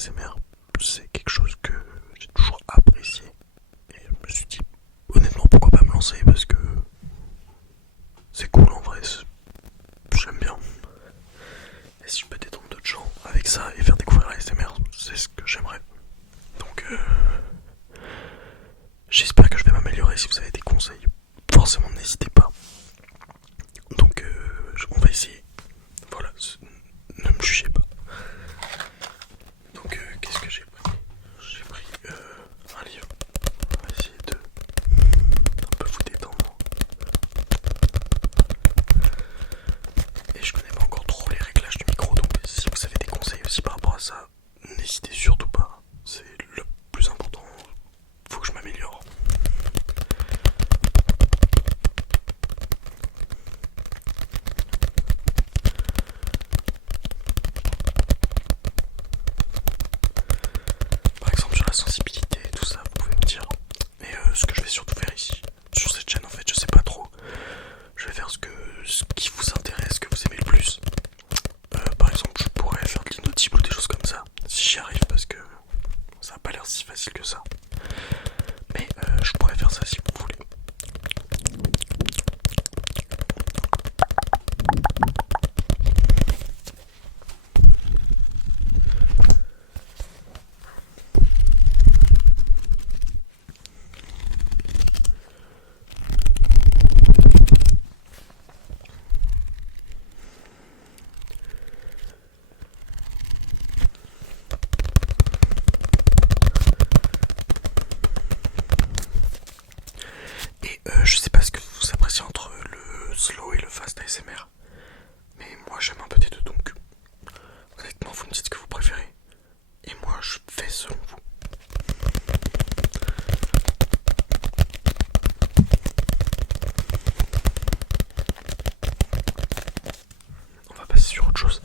l'ASMR, c'est quelque chose que j'ai toujours apprécié. Et je me suis dit, honnêtement, pourquoi pas me lancer parce que c'est cool en vrai, j'aime bien. Et si je peux détendre d'autres gens avec ça et faire découvrir l'ASMR, c'est ce que j'aimerais. Donc j'espère que je vais m'améliorer. Si vous avez des conseils, forcément n'hésitez pas. Donc on va essayer. Voilà, ne me jugez pas. Donc qu'est-ce que j'ai pris? J'ai pris un livre. On va essayer de un peu vous détendre. Et je connais pas encore trop les réglages du micro, donc si vous avez des conseils aussi par rapport à ça, n'hésitez surtout pas. C'est le plus important. Faut que je m'améliore. Par exemple sur la sensibilité et tout ça, vous pouvez me dire. Mais ce que je vais surtout faire ici, sur cette chaîne en fait, je sais pas trop. Je vais faire ce qui vous intéresse, ce que vous aimez le plus. Par exemple, je pourrais faire de l'inaudible ou des choses comme ça, si j'y arrive, parce que ça a pas l'air si facile que ça. Mais je pourrais faire ça si vous voulez. Et je sais pas ce que vous appréciez entre le slow et le fast ASMR. Mais moi j'aime un peu des deux, donc honnêtement vous me dites ce que vous préférez. Et moi je fais selon vous. On va passer sur autre chose.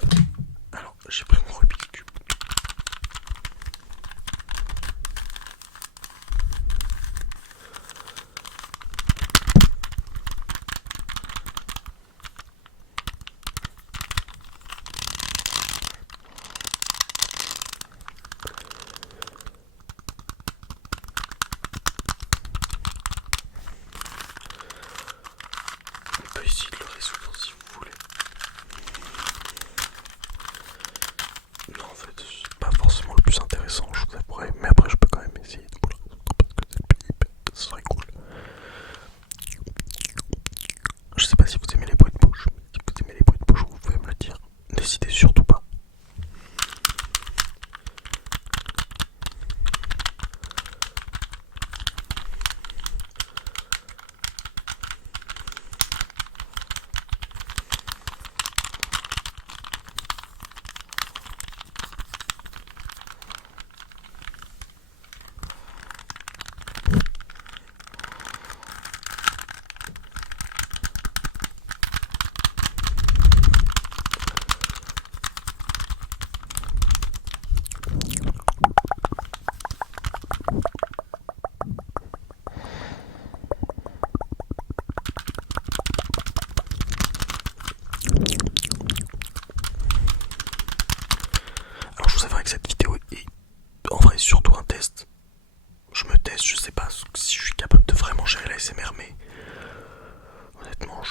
Alors j'ai pris mon Rubik's Cube. On peut essayer de le résoudre si vous voulez. Non, en fait, c'est pas forcément le plus intéressant, je vous avouerai, mais après je peux quand même essayer de vous le résoudre parce que c'est le plus hyper, ce serait cool. Je sais pas si vous aimez les bruits de bouche, mais si vous aimez les bruits de bouche, vous pouvez me le dire. N'hésitez surtout pas. Alors je vous avouerai que cette vidéo est en vrai surtout un test. Je me teste, je sais pas si je suis capable de vraiment gérer la SMR, mais honnêtement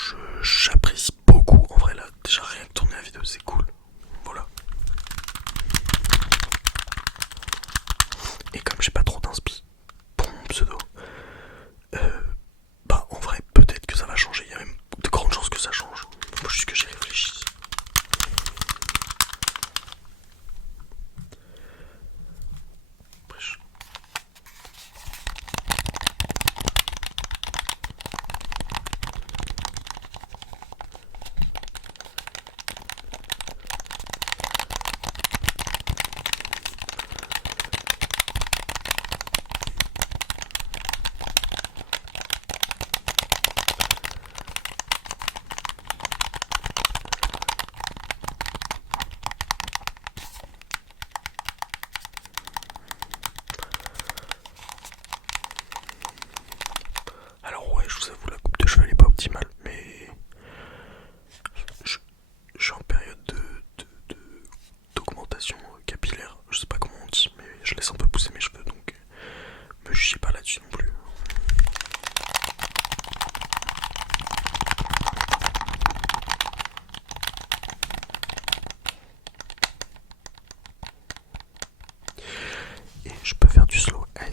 j'apprécie beaucoup. En vrai là, déjà rien que tourner la vidéo c'est cool. Voilà. Et comme j'ai pas trop d'inspi pour mon pseudo, bah en vrai peut-être que ça va changer. Il y a même de grandes chances que ça change. Faut juste que j'y réfléchisse. Après,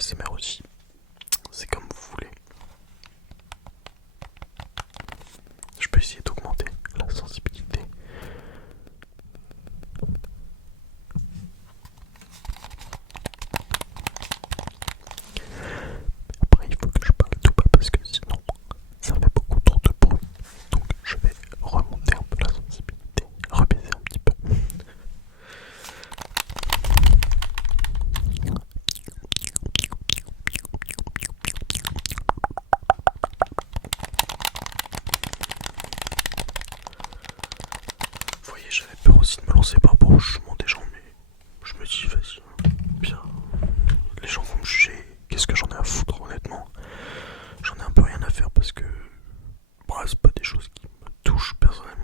ASMR aussi. C'est comme vous voulez. Je peux essayer d'augmenter la sensibilité. Après, il faut que je parle tout bas parce que sinon, ça fait beaucoup trop de bruit. Donc, je vais remonter un peu la sensibilité, rebaisser un petit peu. Vous voyez, j'avais peur aussi de me lancer par rapport au jugement des gens, mais je me dis, vas-y, bien, les gens vont me juger, qu'est-ce que j'en ai à foutre, honnêtement. J'en ai un peu rien à faire parce que, bah, c'est pas des choses qui me touchent personnellement.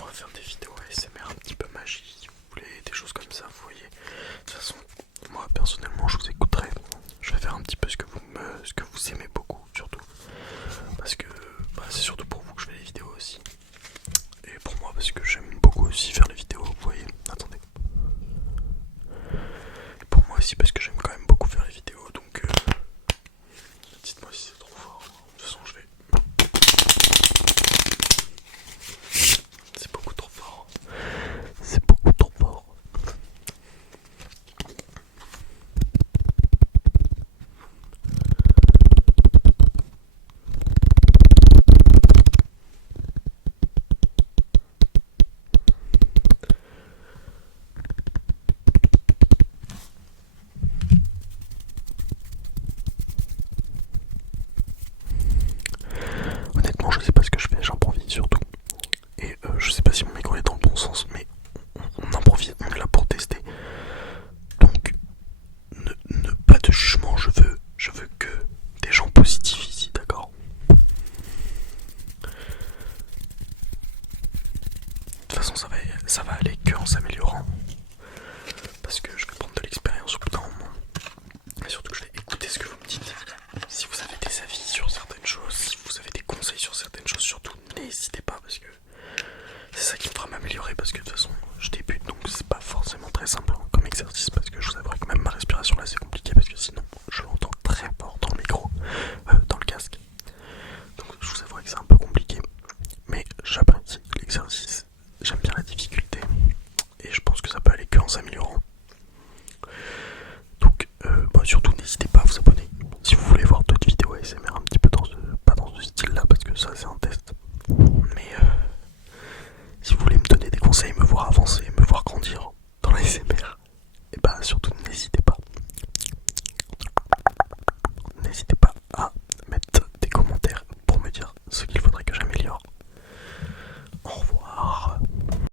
On va faire des vidéos ASMR un petit peu magie, si vous voulez, des choses comme ça, vous voyez. De toute façon, moi personnellement, je vous écouterai. Je vais faire un petit peu ce que vous aimez